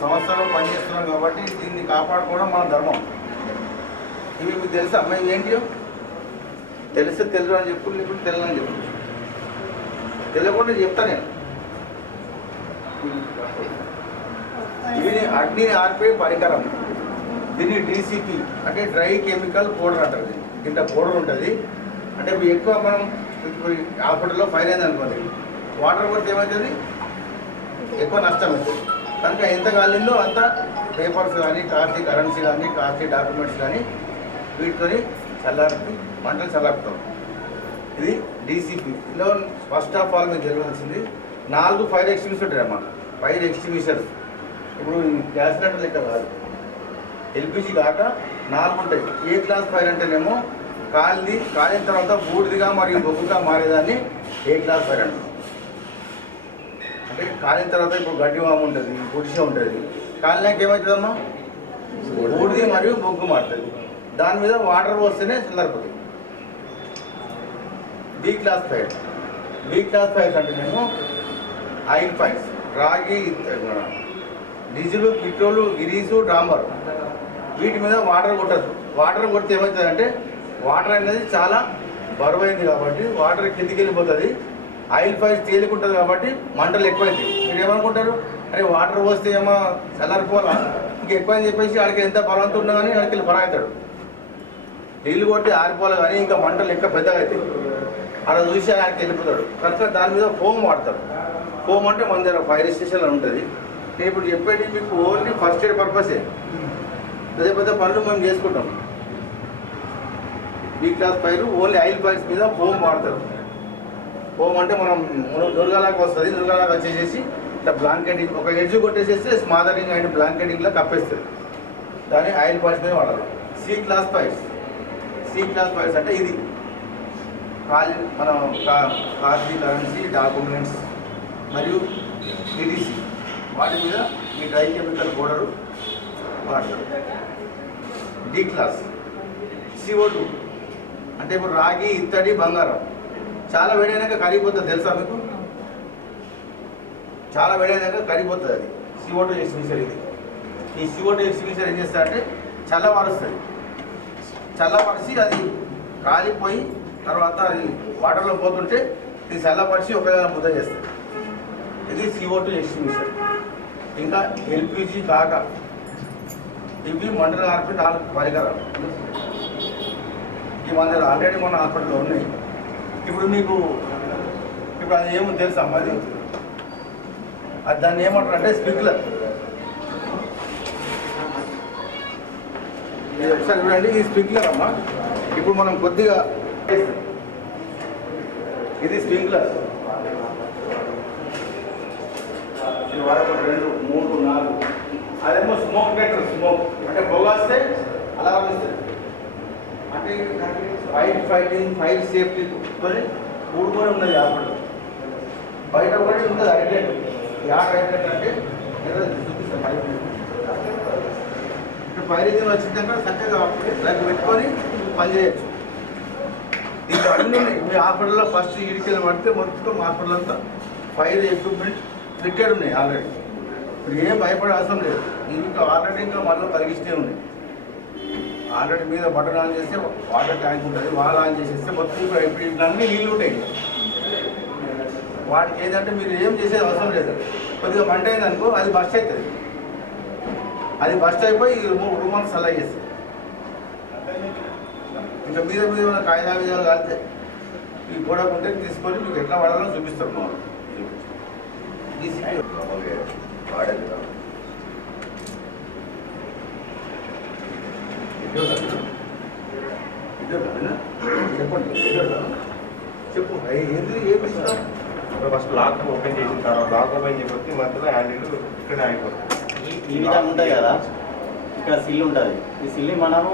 సంస్థలో పనిచేస్తున్నాం కాబట్టి దీన్ని కాపాడుకోవడం మన ధర్మం. ఇవి మీకు తెలుసా? అమ్మాయి ఏంటి ఏంటియో? తెలిస్తే తెలుసు అని చెప్పు లేకుంటే తెలియని చెప్పు. తెలియకుండా చెప్తా నేను. ఇవి అగ్ని ఆర్పే పరికరం. దీన్ని డీసీపీ అంటే డ్రై కెమికల్ పౌడర్ అంటారు దీన్ని. పౌడర్ ఉంటుంది. అంటే ఇప్పుడు ఎక్కువ మనం హాస్పిటల్లో ఫైర్ అయింది అనుకోండి వాటర్ కొడితే ఏమవుతుంది? ఎక్కువ నష్టం అవుతుంది. కనుక ఎంత కాలిందో అంత పేపర్స్ కానీ కాస్ట్లీ కరెన్సీ కానీ కాస్ట్లీ డాక్యుమెంట్స్ కానీ వీటితోని చల్లారి మంటలు చల్లారుతాం. ఇది డీసీపీ ఇందులో ఫస్ట్ ఆఫ్ ఆల్ మీరు తెలియాల్సింది నాలుగు ఫైర్ ఎక్స్టింగ్స్ ఉంటాయి అన్నమాట. Fire extinguishers. ఇప్పుడు గ్యాస్ సిలిండర్ లెక్క కాదు. ఎల్పిజి కాక నాలుగు ఉంటాయి. ఏ క్లాస్ ఫైర్ అంటేనేమో కాలిది కాలిన తర్వాత బూడిదిగా మరియు బొగ్గుగా మారేదాన్ని ఏ క్లాస్ ఫైర్ అంటారు. కాలిన తర్వాత ఇప్పుడు గడ్డి వాము ఉంటుంది గుడిసె ఉంటుంది. కాలినాక ఏమవుతుందమ్మా బూడిది. మరియు బొగ్గు మారుతుంది. దాని మీద వాటర్ పోస్తేనే చల్లారిపోతుంది. B class fire B class fires అంటే నేను ఆయిల్ ఫైర్స్ రాగి డీజిల్ పెట్రోలు గిరీసు డాంబర్. వీటి మీద వాటర్ కొట్టద్దు. వాటర్ కొడితే ఏమవుతుందంటే వాటర్ అనేది చాలా బరువైంది కాబట్టి వాటర్ కిందికి వెళ్ళిపోతుంది. ఆయిల్ ఫైర్స్ తేలికుంటుంది కాబట్టి మంటలు ఎక్కువైంది మీరు ఏమనుకుంటారు అరే వాటర్ పోస్తే ఏమో చల్లారిపోవాలా ఇంకా ఎక్కువైంది చెప్పేసి ఆడికి ఎంత బలవంతం ఉన్నా కానీ ఆడికి వెళ్ళి పరాగుతాడు. నీళ్ళు కొట్టి ఆరిపోవాలి కానీ ఇంకా మంటలు ఎక్కువ పెద్దగా అవుతాయి అక్కడ చూసి ఆయనకి వెళ్ళిపోతాడు. కనుక దాని మీద ఫోమ్ వాడతారు ఫోమ్ అంటే మన దగ్గర ఫైర్ స్టేషన్ అని ఉంటుంది. నేను ఇప్పుడు చెప్పేది మీకు ఓన్లీ ఫస్ట్ ఎయిడ్ పర్పసే. పెద్ద పెద్ద పనులు మేము చేసుకుంటాం. B class fire only oil fires మీద ఫోమ్ వాడతారు. ఫోమ్ అంటే మనం నురగలాగా వస్తుంది నురగలాగా వచ్చేసేసి ఇట్లా బ్లాంకెటింగ్ ఒక ఎడ్జ్ కొట్టేసేస్తే స్మాదరింగ్ అండ్ బ్లాంకెటింగ్లో కప్పేస్తుంది. దాన్ని ఆయిల్ పాయింట్స్ మీద వాడాలి. C class fires C class fires అంటే ఇది. కాల్ మన కార్జీ కరెన్సీ డాక్యుమెంట్స్ మరియు ఈడీసీ వాటి మీద ఈ డ్రై కెమికల్ పౌడరు వాడతారు. D class C O two అంటే ఇప్పుడు రాగి ఇత్తడి బంగారం. చాలా వేడైనాక కరిగిపోతుంది తెలుసా మీకు? చాలా వేడైనాక కరిగిపోతుంది అది. సిఓ టూ ఇది. ఈ సిఓ టూ ఏం చేస్తా అంటే చల్లబరుస్తుంది. చల్లపరిచి అది కాలిపోయి తర్వాత అది వాటర్లో పోతుంటే ఇది చల్లపరిచి ఒకవేళ ముద్ద చేస్తుంది. ఇది సిఓ టూ ఇంకా ఎల్పిజి కాక ఇవి మండల ఆర్పి నాలుగు పరికరాలు. ఈ మన ఆల్రెడీ మన హాస్పిటల్లో ఉన్నాయి. ఇప్పుడు మీకు ఇప్పుడు అది ఏమో తెలుసా మరి? అది దాన్ని ఏమంటారు అంటే స్ప్రింక్లర్. ఇది ఒకసారి చూడండి ఇది స్ప్రింక్లర్ అమ్మా. ఇప్పుడు మనం కొద్దిగా ఇది స్ప్రింక్లర్. ఇది రెండు మూడు నాలుగు. అదేమో స్మోక్ పెట్టరు స్మోక్. అంటే పొగాస్తే అలా వస్తుంది. అంటే ఫైర్ ఫైటింగ్ ఫైర్ సేఫ్టీ కొని కూడుకొని ఉన్నది హాస్పిటల్ బయట కూడా ఉంటుంది ఐటెంట్ యాడ్ ఐటెంట్ అంటే ఏదో చూపిస్తాను ఐటెంట్ ఇప్పుడు ఫైర్ ఇంజిన్ వచ్చిందంటే చక్కగా దాన్ని పెట్టుకొని పనిచేయచ్చు దీంట్లో అన్ని ఉన్నాయి. మీ హాస్పిటల్లో ఫస్ట్ ఇడికెళ్ళి పడితే మొత్తం హాస్పిటల్ అంతా ఫైర్ ఎక్విప్మెంట్ ఫిట్టెడ్ ఉన్నాయి ఆల్రెడీ ఇప్పుడు ఏం భయపడే అవసరం లేదు. ఇంకా ఆల్రెడీ ఇంకా మళ్ళీ కలిగిస్తూనే ఉన్నాయి. ఆల్రెడీ మీద బటన్ ఆన్ చేస్తే వాటర్ ట్యాంక్ ఉంటుంది వాల్ ఆన్ చేసేస్తే మొత్తం ఇప్పుడు ఇప్పుడు అన్ని నీళ్ళు ఉంటాయి. వాటికి ఏదంటే మీరు ఏం చేసేది అవసరం లేదు. కొద్దిగా మంట అయింది అనుకో అది బస్ట్ అవుతుంది. అది బస్ట్ అయిపోయి మూడు రూమ్ అంతా చేస్తుంది. ఇంకా మీద మీద ఉన్న కాయిదా విధాలు కాలితే ఈ గోడ ఉంటే తీసుకొని మీకు ఎట్లా వాడాలో చూపిస్తారు మా వాడేది కాదు. ఇదేనా? ఇదేనా? చెప్పండి ఇదేనా? చెప్పు. ఫస్ట్ లాక్ ఓపెన్ చేసిన తర్వాత లాక్ ఓపెన్ చేయబట్టి మధ్యలో హ్యాండిల్ ఇక్కడ ఆగిపోతుంది ఈ విధంగా ఉంటుంది కదా. ఇక్కడ సిల్ ఉంటుంది. ఈ సిల్ని మనము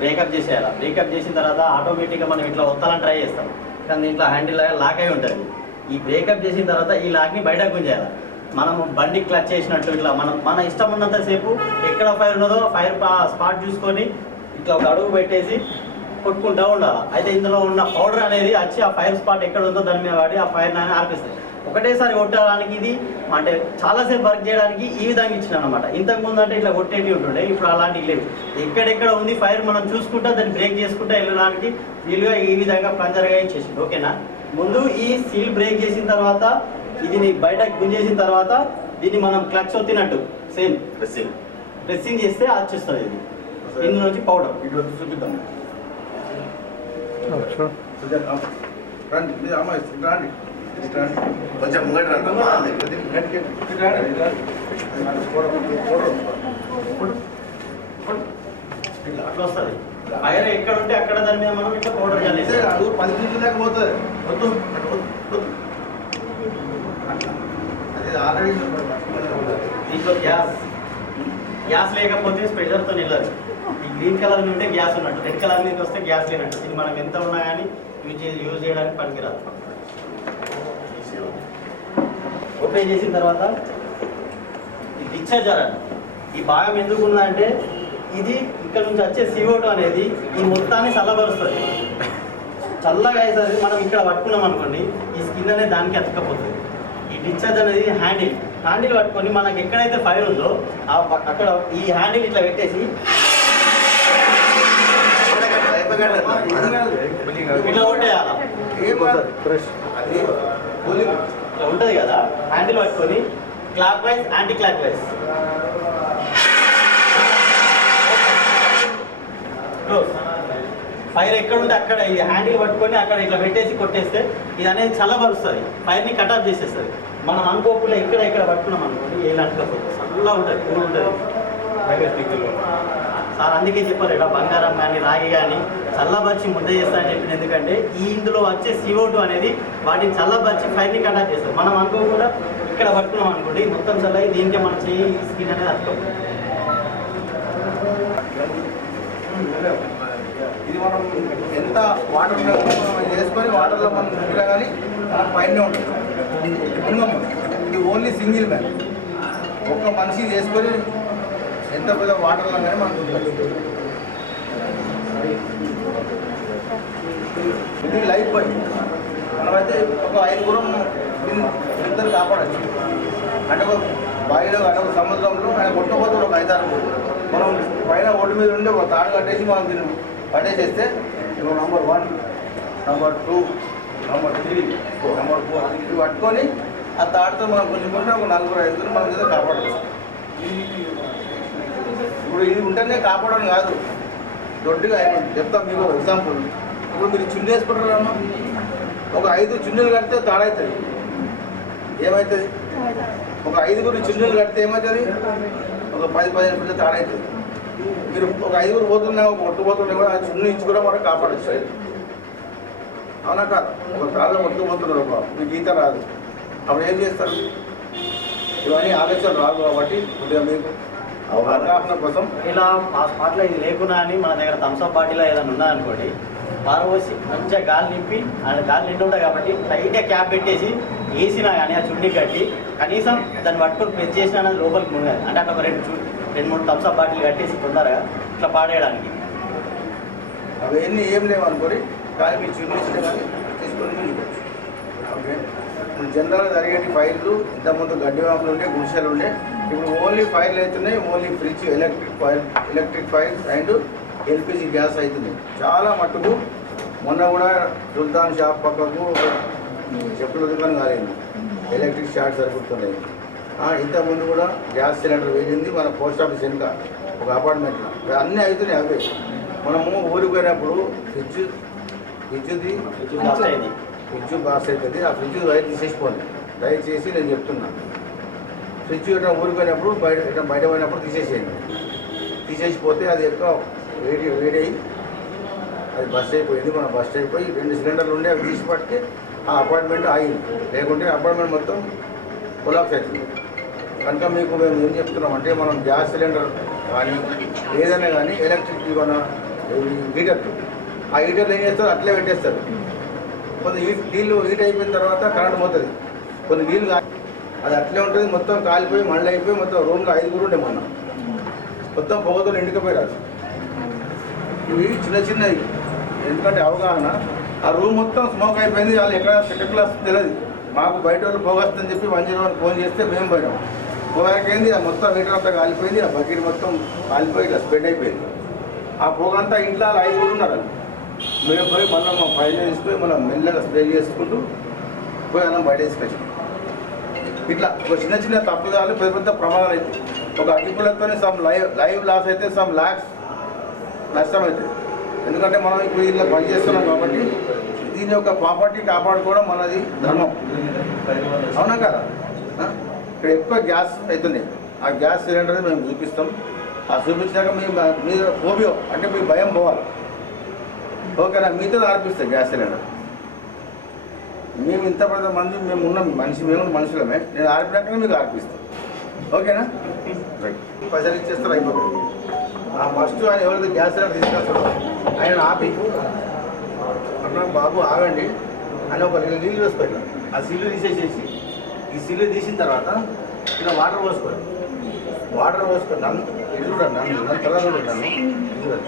బ్రేకప్ చేసేయాలి. బ్రేకప్ చేసిన తర్వాత ఆటోమేటిక్గా మనం ఇట్లా వస్తాలని ట్రై చేస్తాం. కానీ దీంట్లో హ్యాండిల్ లాక్ అయి ఉంటుంది. ఈ బ్రేకప్ చేసిన తర్వాత ఈ లాక్ని బయటకు గుంజేయాలి. మనం బండి క్లచ్ చేసినట్టు ఇట్లా మనం మన ఇష్టం ఉన్నంతసేపు ఎక్కడ ఫైర్ ఉన్నదో ఫైర్ స్పాట్ చూసుకొని ఇట్లా ఒక అడుగు పెట్టేసి కొట్టుకుంటూ ఉండాలి. అయితే ఇందులో ఉన్న పౌడర్ అనేది వచ్చి ఆ ఫైర్ స్పాట్ ఎక్కడ ఉందో దాని మీద వాడి ఆ ఫైర్ అనేది ఆర్పిస్తుంది ఒకటేసారి కొట్టడానికి ఇది అంటే చాలాసేపు వర్క్ చేయడానికి ఈ విధంగా ఇచ్చిన అనమాట ఇంతకు ముందు అంటే ఇట్లా కొట్టేటివి ఉంటుండే ఇప్పుడు అలాంటివి లేవు. ఎక్కడెక్కడ ఉంది ఫైర్ మనం చూసుకుంటా దాన్ని బ్రేక్ చేసుకుంటా వెళ్ళడానికి వీలుగా ఈ విధంగా ప్లంజర్గా ఇచ్చేసింది ఓకేనా? ముందు ఈ సీల్ బ్రేక్ చేసిన తర్వాత ఇది బయటకు గుంజేసిన తర్వాత దీన్ని మనం క్లచ్ ఒత్తినట్టు సేమ్. డ్రెస్సింగ్ ప్రెస్సింగ్ చేస్తే వచ్చేస్తుంది ఇది. ఇందు నుంచి పౌడర్. ఇటు వచ్చి చూపిద్దాం. రండి మీరు రండి. కొంచెం ముంగట. అట్లా వస్తుంది. ఫైర్ ఎక్కడ ఉంటే అక్కడ దాని మీద మనం ఇట్లా పౌడర్ కాదు పది నిమిషాల దాకా పోతుంది. వద్దు అటు వద్దు, వద్దు. అట్లా. అది ఆల్రెడీ దీంట్లో గ్యాస్. గ్యాస్ లేకపోతే స్పెషల్తో నిల్లదు ఈ గ్రీన్ కలర్ ఉంటే గ్యాస్ ఉన్నట్టు. రెడ్ కలర్ మీద వస్తే గ్యాస్ లేనట్టు. ఇది మనం ఎంత ఉన్నా కానీ యూజ్ యూజ్ చేయడానికి పనికిరాదు. ఓపెన్ చేసిన తర్వాత ఈ డిశ్చార్జర్ అని. ఈ భాగం ఎందుకు ఉందంటే ఇది ఇక్కడ నుంచి వచ్చే సివోటో అనేది ఈ మొత్తాన్ని చల్లబరుస్తుంది. చల్లగా అయ్యేసరికి మనం ఇక్కడ పట్టుకున్నాం అనుకోండి ఈ స్కిన్ అనేది దానికి అతకపోతుంది డిశ్చార్జ్ అనేది హ్యాండిల్. హ్యాండిల్ పట్టుకొని మనకి ఎక్కడైతే ఫైర్ ఉందో అక్కడ ఈ హ్యాండిల్ ఇట్లా పెట్టేసి ఇట్లా కొట్టేయాలి? ఇట్లా ఉంటుంది కదా? హ్యాండిల్ పట్టుకొని clockwise anti clock wise fire ఎక్కడ ఉంటే అక్కడ ఈ హ్యాండిల్ పట్టుకొని అక్కడ ఇట్లా పెట్టేసి కొట్టేస్తే ఇది అనేది చల్లబరుస్తుంది. ఫైర్ని కట్ ఆఫ్ చేసేస్తుంది. మనం అనుకోకుండా ఇక్కడ ఇక్కడ పట్టుకున్నాం అనుకోండి ఏ అంటుకోకపోతే చల్లగా ఉంటుంది కూల్ ఉంటుంది. మైనస్ డిగ్రీలో సార్ అందుకే చెప్పారు ఇక్కడ బంగారం కానీ రాగి కానీ చల్లబరిచి ముద్ద చేస్తారని చెప్పింది. ఎందుకంటే ఈ ఇందులో వచ్చే CO2 అనేది వాటిని చల్లబరిచి ఫైర్ని కట్ ఆఫ్ చేస్తారు మనం అనుకోకుండా ఇక్కడ పట్టుకున్నాం అనుకోండి మొత్తం చల్లగా దీనికే మన చెయ్యి స్కిన్ అనేది అర్థం. ఇది మనం ఎంత వాటర్ వేసుకొని వాటర్లో మనం కానీ మన పైన ఉంటుంది. మినిమం ఇది ఓన్లీ సింగిల్ మ్యాన్. ఒక్క మనిషి చేసుకొని ఎంత పెద్ద వాటర్లో కానీ మనం ఇది లైఫ్ బాయ్ మనమైతే ఒక ఐదుగురం ఇద్దరు కాపాడచ్చు. అంటే ఒక బావిలో అంటే ఒక సముద్రంలో ఆయన కొట్టకపోతే ఒక ఐదారు మనం పైన ఒడ్డు మీద ఉండి ఒక తాడు కట్టేసి మనం దీన్ని పట్టేసేస్తే ఇప్పుడు నంబర్ వన్ నంబర్ టూ ఇది పట్టుకొని ఆ తాడుతో మనం కొంచెం కొంచెం ఒక నలుగురు ఐదుగురు మనం ఏదో కాపాడచ్చు ఇప్పుడు ఇది ఉంటేనే కాపాడడం కాదు. దొడ్డిగా ఆయన చెప్తాం మీకు ఎగ్జాంపుల్ ఇప్పుడు మీరు చున్నీ వేసుకుంటారమ్మా. ఒక ఐదు చున్నీలు కడితే తాడవుతుంది ఏమవుతుంది ఒక ఐదుగురు చున్నీలు కడితే ఏమవుతుంది ఒక పది పదిహేను పిల్లలు తాడవుతుంది మీరు ఒక ఐదుగురు పోతున్నా ఒక ఒట్టు పోతున్నా కూడా ఆ చున్నీ ఇచ్చి కూడా మనం కాపాడచ్చు. అవునా కాదు ఒక తాళ్ళలో కొట్టుకుపోతున్నారు ఒక మీకు ఈత రాదు. అప్పుడు ఏం చేస్తారు? ఇవన్నీ ఆలోచన రాదు కాబట్టి కొద్దిగా మీకు అవగాహన. కోసం ఇలా ఆ స్పాట్లో ఇది లేకున్నా అని మన దగ్గర థమ్స్అప్ బాటిల్ ఏదైనా ఉన్నా అనుకోండి పారబోసి మంచిగా గాలి నింపి ఆ గాలి నిండి ఉంటుంది కాబట్టి టైట్గా క్యాప్ పెట్టేసి వేసినా కానీ ఆ చుండి కట్టి కనీసం దాన్ని పట్టుకొని ప్రెస్ చేసినా అనేది లోపలికి మునగాలి. అంటే అట్లా ఒక రెండు చూ రెండు మూడు థమ్స్అప్ బాటిల్ కట్టేసి తొందరగా ఇట్లా పాడేయడానికి. అవన్నీ ఏం లేవు అనుకోని కానీ మీరు చూపించిన కానీ తీసుకొని వెళ్ళిపోవచ్చు ఓకే. ఇప్పుడు జనరల్గా జరిగేటి ఫైర్లు ఇంతకుముందు గడ్డి వాములు ఉండే గుడిసెలు ఉండే ఇప్పుడు ఓన్లీ ఫైర్లు అవుతున్నాయి only fridge electric fire electric fires and LPG gas అవుతుంది చాలా మట్టుకు మొన్న కూడా సుల్తాన్ షాప్ పక్కకు చెప్పుల దుకాణం కాలేదు. ఎలక్ట్రిక్ షార్ట్ సరిపోతున్నాయి. ఇంతకుముందు కూడా గ్యాస్ సిలిండర్ వెళ్ళింది మన పోస్ట్ ఆఫీస్ వెనుక ఒక అపార్ట్మెంట్లో. అన్నీ అవుతున్నాయి అవే. మనము ఊరికి పోయినప్పుడు ఫ్రిడ్జ్ ఫ్రిడ్జ్ది ఫ్రిడ్జ్ బాస్ అవుతుంది ఆ ఫ్రిడ్జ్ వైర్ తీసేసిపోండి దయచేసి నేను చెప్తున్నా. ఫ్రిడ్జ్ ఇట్లా ఊరికి పోయినప్పుడు బయట ఇట్లా బయట పోయినప్పుడు తీసేసేయండి. తీసేసిపోతే అది ఎక్కువ వేడి వేడి అయ్యి అది బస్ అయిపోయింది. మన బస్ అయిపోయి రెండు సిలిండర్లు ఉండే అవి తీసి పడితే ఆ అపార్ట్మెంట్ ఆగింది. లేకుంటే అపార్ట్మెంట్ మొత్తం కొలాప్స్ అవుతుంది. కనుక మీకు మేము ఏం చెప్తున్నాం అంటే మనం గ్యాస్ సిలిండర్ కానీ ఏదైనా కానీ ఎలక్ట్రిక్ మన హీటర్ ఆ హీటర్లు ఏం చేస్తారు అట్లే పెట్టేస్తారు. కొన్ని హీట్ నీళ్ళు హీట్ అయిపోయిన తర్వాత కరెంట్ పోతుంది. కొన్ని నీళ్ళు అది అట్లే ఉంటుంది మొత్తం కాలిపోయి మళ్ళీ అయిపోయి మొత్తం రూమ్లో ఐదుగురు ఉండే మొన్న. మొత్తం పొగతో ఎండుకపోయారు ఇవి చిన్న చిన్నవి. ఎందుకంటే అవగాహన ఆ రూమ్ మొత్తం స్మోక్ అయిపోయింది వాళ్ళు ఎక్కడ సెకండ్ క్లాస్ తెలియదు మాకు బయట వాళ్ళు పోగొస్తుందని చెప్పి వన్ జీరో వన్ ఫోన్ చేస్తే మేము పోయాం పోయాకైంది ఆ మొత్తం హీటర్ అంతా కాలిపోయింది ఆ బకెట్ మొత్తం కాలిపోయి ఇలా స్ప్రెడ్ అయిపోయింది. ఆ పొగంతా ఇంట్లో ఐదుగురు ఉన్నారు మేము పోయి మళ్ళీ మా పైన తీసుకొని మళ్ళీ మెల్లగా స్ప్రే చేసుకుంటూ పోయి అన్నం బయట వేసుకొచ్చాం. ఇట్లా ఒక చిన్న చిన్న తప్పుదాలు పెద్ద పెద్ద ప్రమాదాలు అయితే ఒక అగ్గిపుల్లతోనే సమ్ లైవ్ లైవ్ లాస్ అయితే సమ్ లాక్స్ నష్టం అవుతుంది ఎందుకంటే మనం ఇప్పుడు ఇలా పని చేస్తున్నాం కాబట్టి దీని యొక్క ప్రాపర్టీ కాపాడుకోవడం మనది ధర్మం. అవునా కదా? ఇక్కడ ఎక్కువ గ్యాస్ అవుతుంది ఆ గ్యాస్ సిలిండర్ మేము చూపిస్తాం. ఆ చూపించాక మీ మీ ఫోబియో అంటే మీ భయం పోవాలి. ఓకేనా మీతో ఆర్పిస్తాం గ్యాస్ సిలిండర్. మేము ఇంత పెద్ద మంది మేము ఉన్నాం మనిషి మేము మనుషులమే. నేను ఆర్పినాక మీకు ఆర్పిస్తాను ఓకేనా? రైట్ పైసలు ఇచ్చేస్తారు అయిపోతుంది ఆ ఫస్ట్ ఆయన ఎవరైతే గ్యాస్ సిలిండర్ తీసుకొస్తాడో. ఆయన ఆపి. అన్నా బాబు ఆగండి. అని ఒక రెండు నీళ్ళు వేసుకోవాలి ఆ సిల్లు తీసేసేసి ఈ సిల్లు తీసిన తర్వాత ఇలా వాటర్ పోసుకోండి వాటర్ పోసుకొని నన్ను ఇటు చూడండి నన్ను నన్ను తల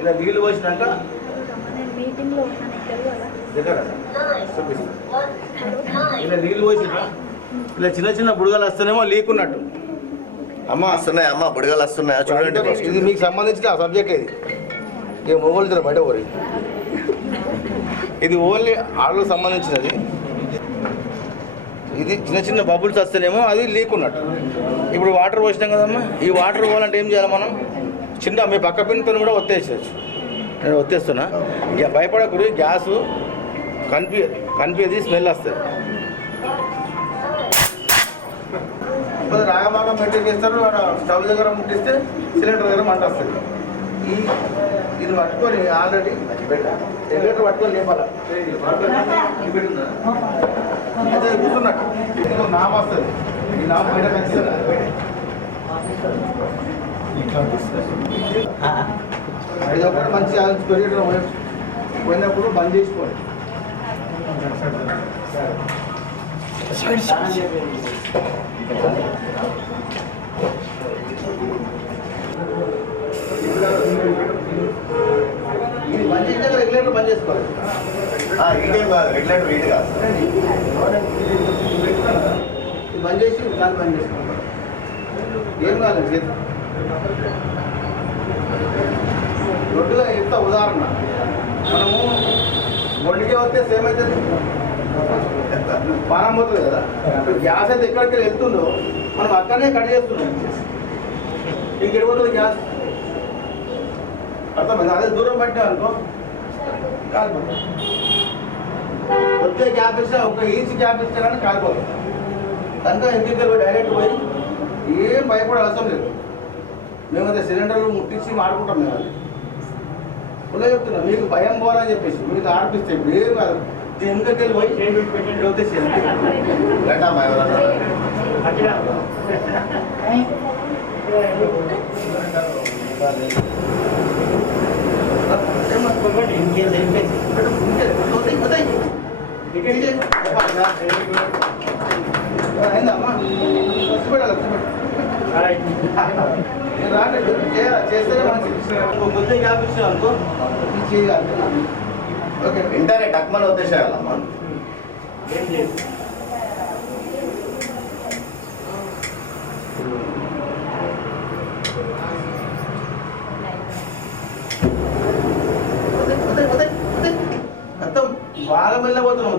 ఇలా నీళ్ళు పోసినాక మీటింగ్లో ఉన్నాను ఇలా నీళ్ళు పోసిన? ఇలా చిన్న చిన్న బుడగలు వస్తేనేమో లీక్ ఉన్నట్టు. అమ్మ వస్తున్నాయి అమ్మ బుడగలు వస్తున్నాయా చూడండి. ఇది మీకు సంబంధించిన ఆ సబ్జెక్ట్ ఇది. ఇక మొగోళ్ళు బయట పోయి ఇది ఓన్లీ ఆడలకు సంబంధించినది. ఇది చిన్న చిన్న బబుల్స్ వస్తేనేమో అది లీక్ ఉన్నట్టు. ఇప్పుడు వాటర్ పోసినాం కదమ్మా ఈ వాటర్ పోవాలంటే ఏం చేయాలి మనం? చిన్న మీ పక్క పిన్తో కూడా ఒత్తేసేయచ్చు. నేను ఒత్తేస్తున్నా ఇక భయపడకూడదు గ్యాస్ కనిపి కనిపించేది స్మెల్ వస్తుంది. రాగమాగం మెయింటైన్ చేస్తారు స్టవ్ దగ్గర ముట్టిస్తే సిలిండర్ దగ్గర మంట వస్తుంది. ఈ ఇది పట్టుకొని ఆల్రెడీ రెగ్యులేటర్ పట్టుకొని లేపాల? ఇది పెట్టుందా? అదే కూర్చున్నట్టు ఇది ఒక నామ వస్తుంది. ఈ నామ బయట ఖచ్చితంగా ఒకటి మంచి పెరిగడం పోయినప్పుడు బంద్ చేసుకోండి. ఇది బంద్ చేసినాక రెగ్యులేటర్ బంద్ చేసుకోవాలి. ఈడేం కాదు రెగ్యులేటర్ ఈడు కాదు. ఇది బంద్ చేసి దాన్ని బంద్ చేసుకోవాలి ఏం కాదు చేతి ఎంత ఉదాహరణ. మనము ఒంటికే వస్తే సేమ్ అవుతుంది పానం పోతుంది కదా. ఇప్పుడు గ్యాస్ అయితే ఎక్కడికి వెళ్తుందో మనం అక్కడనే కట్ చేస్తున్నాం. ఇంకెక్కడ పోతుంది గ్యాస్? అర్థమైంది? అదే దూరం పట్టినా అనుకో. కాలిపోతుంది. వచ్చే గ్యాప్ ఇస్తే ఒక ఈచ్ గ్యాప్ ఇస్తే కానీ కాలిపోతుంది. కనుక ఎందుకు డైరెక్ట్ పోయి ఏం భయపడే అవసరం లేదు. మేము అదే సిలిండర్లు ముట్టించి మాడుకుంటాం మేము అది ఫుల్గా చెప్తున్నా మీకు భయం పోవాలని చెప్పేసి మీకు ఆర్పిస్తే ఇప్పుడు ఏం కాదు ఎందుకంటే వెళ్ళి పోయి వచ్చేసి రండి ఇంకేం తెలిపేసి అయిందమ్మా చూపెట్టాలి వెంటనే టక్మని వచ్చేసేయాలమ్మా మొత్తం బాగా వెళ్ళబోతున్నాం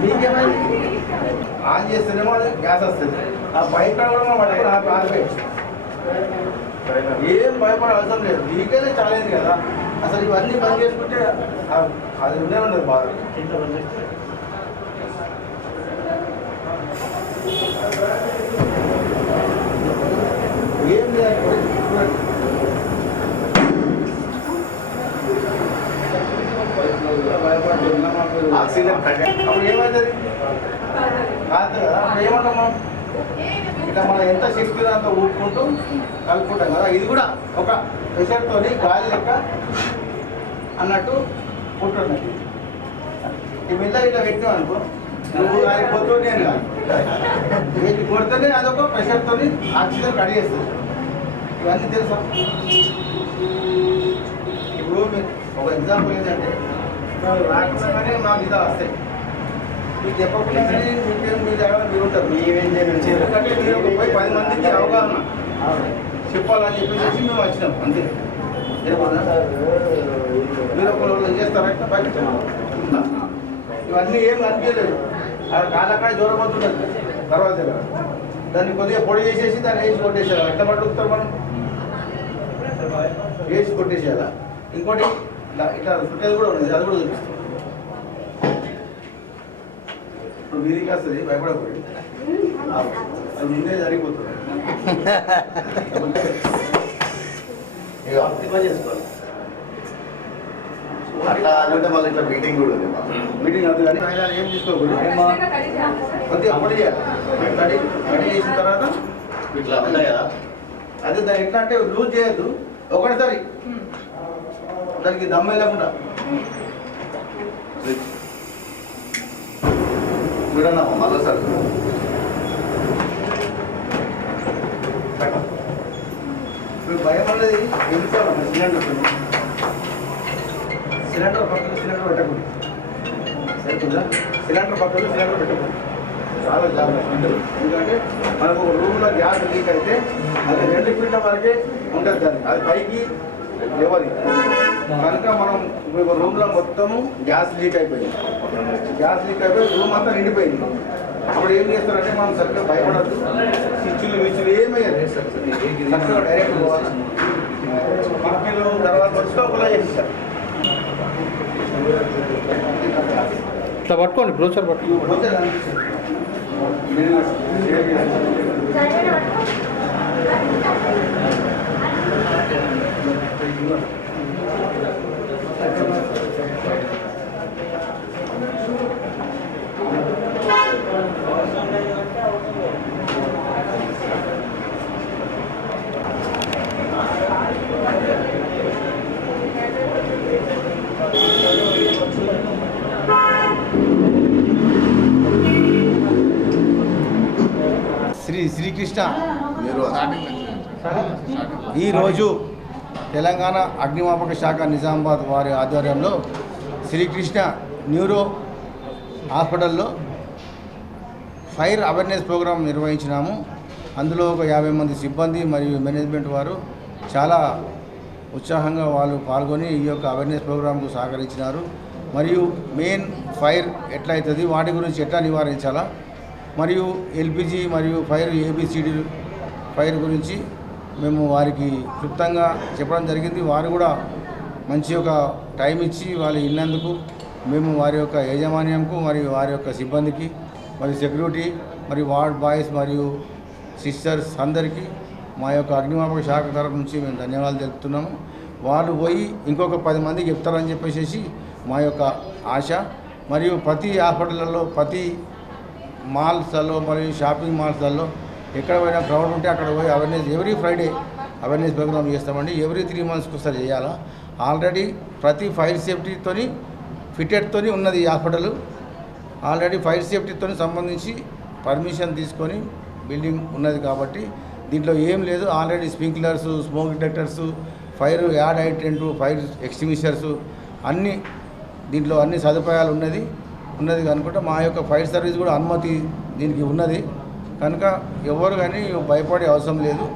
మీకేమైంది ఆన్ చేస్తేనేమో అది గ్యాస్ వస్తుంది ఆ పైప్ కూడా మనం పట్టుకుని ఆపి ఆపేయచ్చు ఏం భయపడే అవసరం లేదు మీకైతే చాలేదు కదా అసలు ఇవన్నీ బంద్ చేసుకుంటే ఆ- అది ఉండే ఉండదు బాధ ఏం లేదు ఆక్సిజన్ అప్పుడు ఏమవుతుంది కాదు కదా ఏమంటాం మనం? ఇట్లా మనం ఎంత శక్తి అంత ఊపుకుంటూ కలుపుకుంటాం కదా ఇది కూడా ఒక ప్రెషర్తో గాలి లెక్క అన్నట్టు ఉంటున్నది ఈ మీద ఇట్లా పెట్టినావు అనుకో నువ్వు గాలి పోతూనే కాదు వీటి కొడితేనే అదొక ప్రెషర్తో ఆక్సిజన్ కట్ ఇవన్నీ తెలుసా? ఇప్పుడు ఒక ఎగ్జాంపుల్ ఏంటంటే రాకుండానే మాకు ఇదా వస్తాయి మీకు చెప్పకుండానే మీకేం మీ దగ్గర మీరు ఉంటారు మేమేం చేయాలి ఎందుకంటే మీరు పోయి పది మందికి అవగాహన చెప్పాలని చెప్పేసి మేము వచ్చినాం అంతే ఏమన్నా? మీరు ఒక రోజు బయట ఇవన్నీ ఏం అనిపించలేదు ఆ కాళ్ళక్కడ జ్వరం అవుతుంటుంది తర్వాత దగ్గర దాన్ని కొద్దిగా పొడి చేసేసి దాన్ని వేసి కొట్టేసేయాలి ఎట్లా పట్టుకుతారు మనం వేసి కొట్టేసేయాలా ఇంకోటి ఇట్లా చుట్టేది కూడా ఉంది అది కూడా చూపిస్తాం. ఇప్పుడు మీదికి వస్తుంది భయపడకూడదు. అది ముందే జరిగిపోతుంది. చేసుకోవాలి. అట్లా మళ్ళీ ఇట్లా మీటింగ్ కూడా ఉంది. మీటింగ్ కానీ ఏం తీసుకోకూడదు. కొద్దిగా పొడి చేయాలి. కడి కడి చేసిన తర్వాత ఇట్లా కదా. అదే దాన్ని ఎట్లా అంటే లూజ్ చేయొద్దు. ఒకటిసారి. దానికి దమ్మ లేకుండా చూడన్నా మళ్ళా సార్ ఇప్పుడు భయం అనేది ఎందుకోవాలి సిలిండర్ సిలిండర్ పక్కన సిలిండర్ పెట్టకూడదు. సరిపోతుందా సిలిండర్ పక్కన సిలిండర్ పెట్టకూడదు. చాలా జాగ్రత్త ఉంటుంది ఎందుకంటే మనకు ఒక రూమ్లో గ్యాస్ లీక్ అయితే అది రెండు ఫీట్ల వరకే ఉంటుంది దాన్ని అది పైకి లేవది కనుక మనం ఒక రూమ్లో మొత్తము గ్యాస్ లీక్ అయిపోయింది. గ్యాస్ లీక్ అయిపోయి రూమ్ అంతా నిండిపోయింది. అప్పుడు ఏం చేస్తారంటే మనం చక్కగా భయపడద్దు. స్విచ్లు విచ్చులు ఏమయ్యారు చక్కగా డైరెక్ట్ పోవాలి. కిటికీలు తర్వాత వచ్చి లోపల చేసేసారు ఇట్లా పట్టుకోండి బ్రోచర్ పట్టుకోండి. శ్రీ శ్రీకృష్ణ ఈరోజు తెలంగాణ అగ్నిమాపక శాఖ నిజామాబాద్ వారి ఆధ్వర్యంలో శ్రీకృష్ణ న్యూరో హాస్పిటల్లో ఫైర్ అవేర్నెస్ ప్రోగ్రాం నిర్వహించినాము. అందులో ఒక యాభై మంది సిబ్బంది మరియు మేనేజ్మెంట్ వారు చాలా ఉత్సాహంగా వాళ్ళు పాల్గొని ఈ యొక్క అవేర్నెస్ ప్రోగ్రాంకు సహకరించినారు. మరియు మెయిన్ ఫైర్ ఎట్లయితుంది వాటి గురించి ఎట్లా నివారించాలా మరియు ఎల్పిజి మరియు ఫైర్ ఏబిసిడి ఫైర్ గురించి మేము వారికి క్లుప్తంగా చెప్పడం జరిగింది. వారు కూడా మంచి ఒక టైం ఇచ్చి వాళ్ళు ఇన్నందుకు మేము వారి యొక్క యాజమాన్యంకు మరియు వారి యొక్క సిబ్బందికి మరియు సెక్యూరిటీ మరియు వార్డ్ బాయ్స్ మరియు సిస్టర్స్ అందరికీ మా యొక్క అగ్నిమాపక శాఖ తరపు నుంచి మేము ధన్యవాదాలు తెలుపుతున్నాము. వాళ్ళు పోయి ఇంకొక పది మందికి చెప్తారని చెప్పేసి మా యొక్క ఆశ. మరియు ప్రతి హాస్పిటల్లో ప్రతి మాల్స్లలో మరియు షాపింగ్ మాల్స్లలో ఎక్కడ పోయినా గ్రౌండ్ ఉంటే అక్కడ పోయి awareness every Friday awareness program చేస్తామండి. ఎవ్రీ త్రీ మంత్స్కి ఒకసారి చేయాలా. ఆల్రెడీ ప్రతి ఫైర్ సేఫ్టీతోని ఫిటెడ్తోని ఉన్నది ఈ హాస్పిటల్. ఆల్రెడీ ఫైర్ సేఫ్టీతో సంబంధించి పర్మిషన్ తీసుకొని బిల్డింగ్ ఉన్నది కాబట్టి దీంట్లో ఏం లేదు. Already sprinklers smoke detectors fire add ఐటెంట్ ఫైర్ ఎక్స్టింగ్విషర్స్ అన్ని దీంట్లో అన్ని సదుపాయాలు ఉన్నది. ఉన్నది అనుకుంటే మా యొక్క ఫైర్ సర్వీస్ కూడా అనుమతి దీనికి ఉన్నది. కనుక ఎవరు కానీ భయపడే అవసరం లేదు.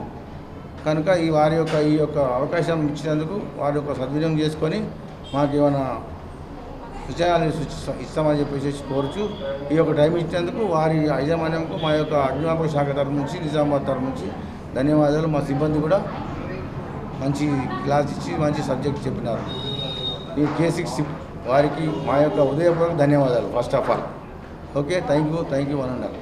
కనుక ఈ వారి యొక్క ఈ యొక్క అవకాశం ఇచ్చినందుకు వారి యొక్క సద్వినియోగం చేసుకొని మాకు ఏమైనా విషయాన్ని ఇస్తామని చెప్పేసి కోరుచు ఈ యొక్క టైం ఇచ్చినందుకు వారి యాజమాన్యంకు మా యొక్క అగ్నిమాపక శాఖ తరఫు నుంచి నిజామాబాద్ తరఫు నుంచి ధన్యవాదాలు. మా సిబ్బంది కూడా మంచి క్లాస్ ఇచ్చి మంచి సబ్జెక్ట్ చెప్పినారు. ఈ కే సిక్స్ వారికి మా యొక్క ఉదయపూర్వక ధన్యవాదాలు first of all. Okay thank you thank you అని అన్నారు